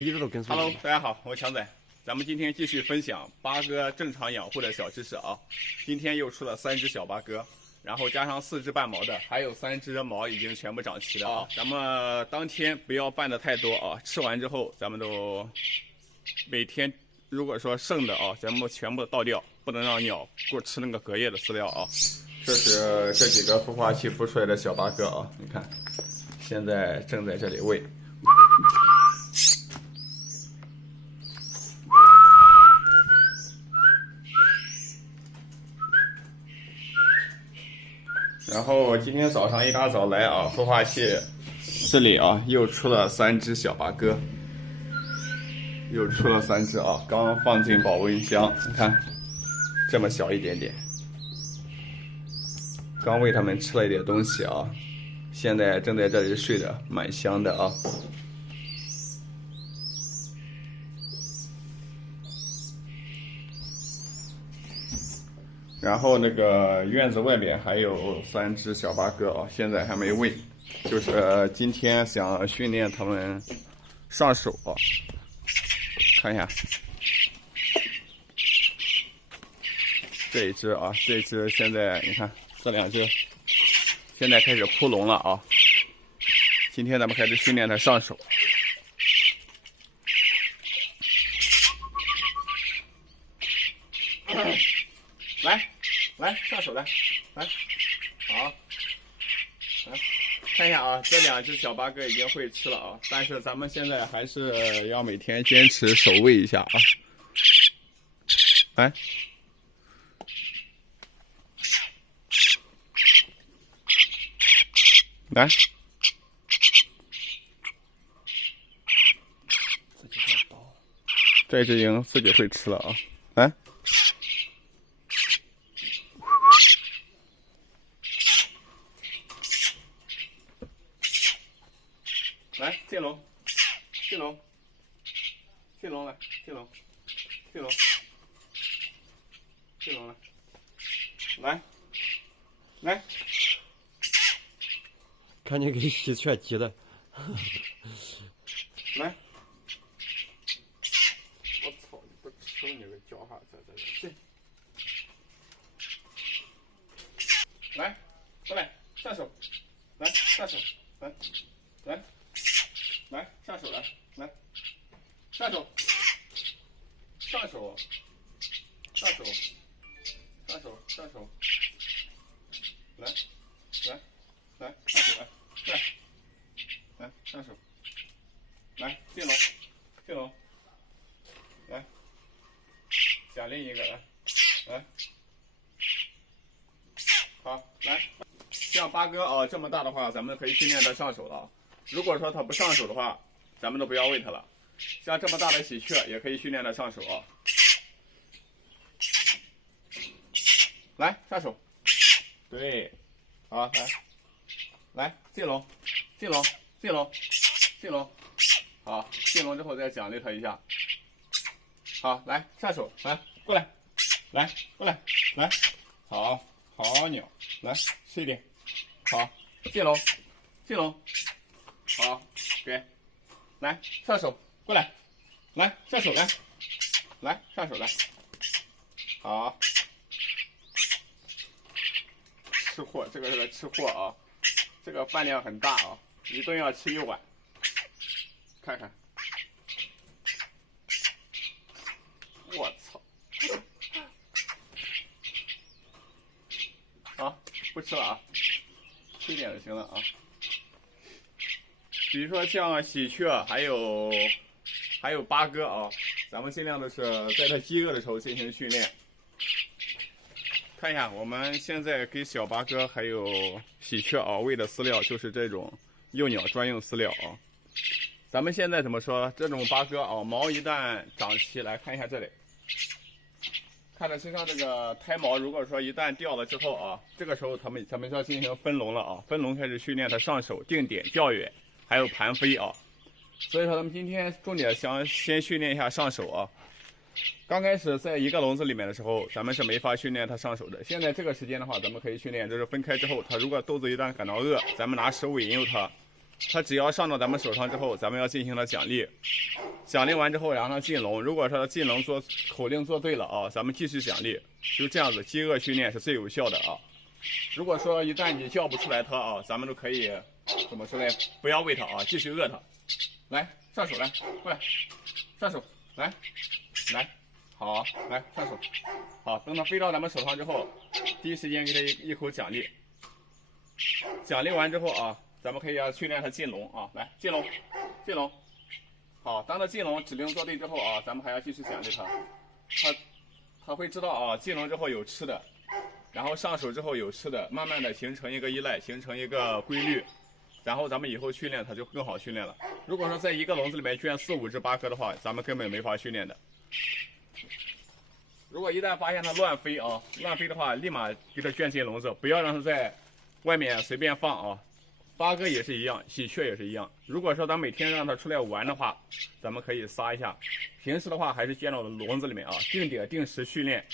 一直都跟随。Hello，大家好，我强仔。咱们今天继续分享八哥正常养护的小知识啊。今天又出了3只小八哥，然后加上4只半毛的，还有3只毛已经全部长齐了啊。咱们当天不要拌的太多啊，吃完之后咱们都每天如果说剩的啊，咱们全部倒掉，不能让鸟过吃那个隔夜的饲料啊。这是这几个孵化器孵出来的小八哥啊，你看，现在正在这里喂。然后今天早上一大早来啊，孵化器这里啊又出了3只小八哥，又出了3只啊，刚放进保温箱，你看这么小一点点，刚喂它们吃了一点东西啊，现在正在这里睡的蛮香的啊。然后那个院子外边还有3只小八哥啊，现在还没喂，就是今天想训练它们上手啊，看一下这一只啊，这一只现在你看这2只现在开始扑笼了啊，今天咱们开始训练它上手。来上手来，好，来看一下啊，这2只小八哥已经会吃了啊，但是咱们现在还是要每天坚持手喂一下啊。来，来，这只已经自己会吃了啊，来。来进笼，进笼，进笼来，进笼，进笼，进笼来，来，来，看你给喜鹊急的。来，我操，你不吃你个叫哈，进，来，过来，上手，来上手，来，来。来上手来，来上手，上手，上手，上手，上手，来，来，来上手来，来上手，来进笼，进笼，来，奖励一个来，来，好来，像八哥啊这么大的话，咱们可以训练它上手了啊。如果说它不上手的话，咱们都不要喂它了。像这么大的喜鹊也可以训练它上手啊。来上手，对，好来，来进笼，进笼，进笼，进笼，好进笼之后再奖励它一下。好来上手，来过来，来过来，来，好好鸟，来吃一点，好进笼，进笼。好，给，来上手，过来，来上手来，来上手来，好，吃货，这个是个吃货啊，这个饭量很大啊，一顿要吃1碗，看看，我操，好，不吃了啊，吃一点就行了啊。比如说像喜鹊，还有八哥啊，咱们尽量的是在它饥饿的时候进行训练。看一下，我们现在给小八哥还有喜鹊啊喂的饲料就是这种幼鸟专用饲料啊。咱们现在怎么说？这种八哥啊，毛一旦长齐，来看一下这里，看它身上这个胎毛，如果说一旦掉了之后啊，这个时候咱们就要进行分笼了啊，分笼开始训练它上手、定点、较远。还有盘飞啊，所以说咱们今天重点想先训练一下上手啊。刚开始在一个笼子里面的时候，咱们是没法训练它上手的。现在这个时间的话，咱们可以训练，就是分开之后，它如果肚子一旦感到饿，咱们拿食物引诱它，它只要上到咱们手上之后，咱们要进行了奖励。奖励完之后，然后它进笼。如果说它进笼做口令做对了啊，咱们继续奖励。就这样子，饥饿训练是最有效的啊。如果说一旦你叫不出来它啊，咱们就可以怎么说呢？不要喂它啊，继续饿它。来，上手来，过来，上手来，来，好，来上手。好，等它飞到咱们手上之后，第一时间给它一口奖励。奖励完之后啊，咱们可以训练它进笼啊，来进笼，进笼。好，当它进笼指令做对之后啊，咱们还要继续奖励它。它会知道啊，进笼之后有吃的，然后上手之后有吃的，慢慢的形成一个依赖，形成一个规律。然后咱们以后训练它就更好训练了。如果说在一个笼子里面圈4、5只八哥的话，咱们根本没法训练的。如果一旦发现它乱飞啊，乱飞的话，立马给它圈进笼子，不要让它在外面随便放啊。八哥也是一样，喜鹊也是一样。如果说咱每天让它出来玩的话，咱们可以撒一下。平时的话还是圈到笼子里面啊，定点定时训练，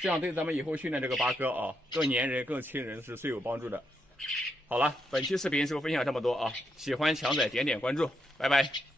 这样对咱们以后训练这个八哥啊，更粘人、更亲人是最有帮助的。好了，本期视频就分享这么多啊，喜欢强仔点点关注，拜拜。